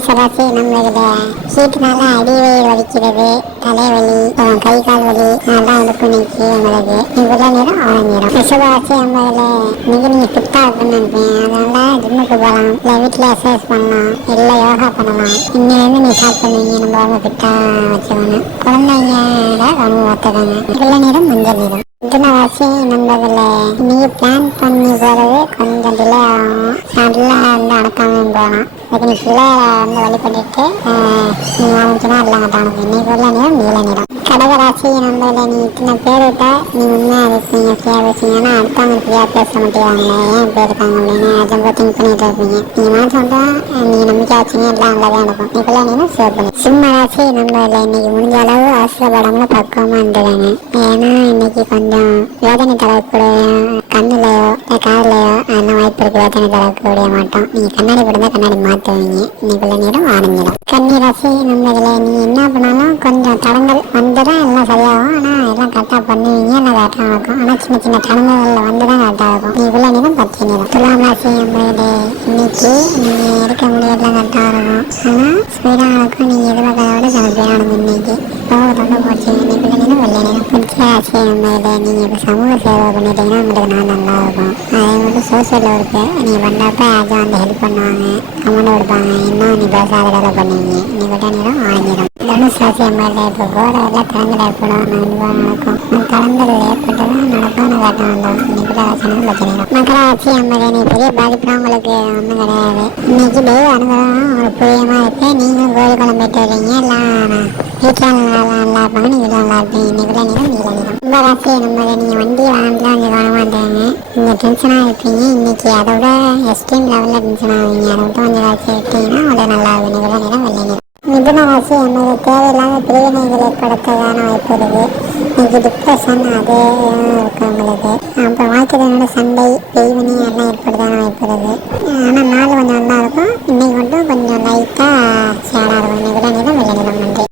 மேசராசி நம்ம இதில் ஹீட்னால அடிவயிறு வலிக்கிறது, தலைவலி, கை கால் வலி அதெல்லாம் இருக்கும் இன்னைக்கு உங்களுக்கு. இதெல்லாம் நேரம் ஆன நேரம். ரிஷபராசி நம்ம இதில் இன்னைக்கு நீங்கள் ஃபிட்டாக இருக்குன்னு நினைப்பேன். அதனால ஜிம்முக்கு போகலாம், இல்லை வீட்டில் எக்ஸசைஸ் பண்ணலாம், இல்லை யோகா பண்ணலாம். இன்னும் நீ ஸ்டார்ட் பண்ணுவீங்க, நம்ம அவங்க ஃபிட்டாக வச்சுக்கணும். குழந்தைங்கள கவனம் பார்த்துக்கோங்க. இதெல்லாம் நேரம் மஞ்சள் நேரம். மிதுன ராசி நண்பர்களே, நீங்க பிளான் பண்ணி போறது கொஞ்சம் டிலே ஆகும். நல்லா வந்து அடக்காம போகலாம். அதுக்கு நீ பிள்ளைகளை வந்து வழிபட்டுட்டு நீ ஆரம்பிச்சுன்னா எல்லாம் கட்டானுக்கு. இன்னைக்கு உள்ள நேரம் நீல நேரம். கடகராசி நண்பர்களே, நீ இத்தனை பேர் விட்ட நீ உண்மையாக இருப்பீங்க, ஃப்ரீயாக பேசுவீங்க. ஆனால் அடுத்தவங்க ஃப்ரீயாக பேச மாட்டேங்கிறாங்களே, ஏன் இப்படி இருக்காங்க அப்படின்னு அதை போய் திங்க் பண்ணிட்டு இருப்பீங்க. நீங்கள் நான் சொல்கிறேன், நீங்கள் நம்பிக்கை வச்சிங்க எல்லாம் நல்லா தான் இருக்கும். இப்போல்லாம் நீங்கள் சேவ் பண்ணி. சிம்ம ராசி நண்பர்களே, இன்னைக்கு முடிஞ்ச அளவு அவசரப்படாமல பக்குவமாக இருந்துடுறாங்க. ஏன்னா இன்னைக்கு கொஞ்சம் வேதனை தரக்கூடிய கண்ணுலையோ காதலையோ அதெல்லாம் வாய்ப்பு இருக்கு. வேதனை தரக்கூடிய மாட்டோம். நீங்கள் கண்ணாடி போட்டு கண்ணாடி மாற்றுவீங்க. இன்னைக்குள்ள நேரம் ஆரஞ்சிடும். கன்னிராசி நண்பர்களே, நீங்கள் என்ன பண்ணாலும் கொஞ்சம் தடங்கள் வந்துதான் எல்லாம் சரியாகும். ஆனால் எல்லாம் கரெக்டாக பண்ணுவீங்க, எல்லாம் கரெக்டாக இருக்கும். ஆனால் சின்ன சின்ன தடங்கள்ல வந்து தான் கரெக்டாக இருக்கும். இன்னைக்குள்ள நேரம் பச்சை நேரம். துலாம் ராசி நண்பர்களே, இன்னைக்கு நீங்கள் இருக்க முடியலாம் கரெக்டாக இருக்கும். ஆனால் ஸ்பீடாக இருக்கும். நீங்கள் எதிர்பார்க்கறத விட சில பேரானது இன்னைக்கு ரோகத்தோட போச்சு. இன்னைக்குள்ள நேரம் வெள்ளை நேரம். ராசி நண்பர்களே, நீங்கள் இப்போ சமூக சேவை பண்ணிட்டீங்கன்னா உங்களுக்கு நான் நல்லா இருக்கும். அதே மட்டும் சோசியல் ஒர்க்கு நீங்கள் பண்ணுறப்ப யாரும் வந்து ஹெல்ப் பண்ணுவாங்க, கமெண்ட் கொடுப்பாங்க, இன்னும் நீ பேசாத வேலை பண்ணுவீங்க. இன்னைக்கு நேரம் ஆங்கிலம். தனுஷ் ராசி நண்பர்களே, இப்போ போர்டெல்லாம் திறந்துட ஏற்படும், நண்பர் நடக்கும். திறந்தது ஏற்பட்டதான் நடக்கும், கட்ட வந்தோம். இன்னைக்கு ராசினா பச்சை நேரம். மக்கள் ராசி நண்பர்களே, நீ பெரிய பாதிப்புலாம் உங்களுக்கு ஒன்றும் கிடையாது. இன்னைக்கு தெய்வ அனுபவம் உங்களுக்கு புரியமாக இருக்கு. நீங்களும் கோயில் குளம் போயிட்டு வரீங்க, எல்லாம் வீட்டில் நல்லா இருப்பாங்க, நீங்கள் நல்லா இருப்பீங்க. இன்னைக்குள்ள நேரம் நீல நேரம். ரொம்ப ராசி நண்பர்களே, நீங்கள் வண்டி வாங்கினா கொஞ்சம் கவனமாக இருக்காங்க. நீங்கள் டென்ஷனாக இருப்பீங்க. இன்னைக்கு அதை விட எக்ஸ்ட்ரீம் லெவலில் டென்ஷன் ஆகுவீங்க. அதை விட்டு கொஞ்சம் ராசி விட்டீங்கன்னா அவ்வளோ நல்லா இருக்கும். இன்னைக்குள்ள நேரம் வெள்ளை நேரம். மிதுன ராசி நமக்கு தேவையில்லாத பிரிவினைகள் ஏற்படுத்ததான வாய்ப்பு இருக்கு. இன்னைக்கு டிப்ரெஷன் அது இருக்கு உங்களுக்கு. அப்புறம் வாழ்க்கையோட சண்டை பிரிவினை எல்லாம் ஏற்படுத்தான வாய்ப்பு இருக்கு. ஆனால் நாள் கொஞ்சம்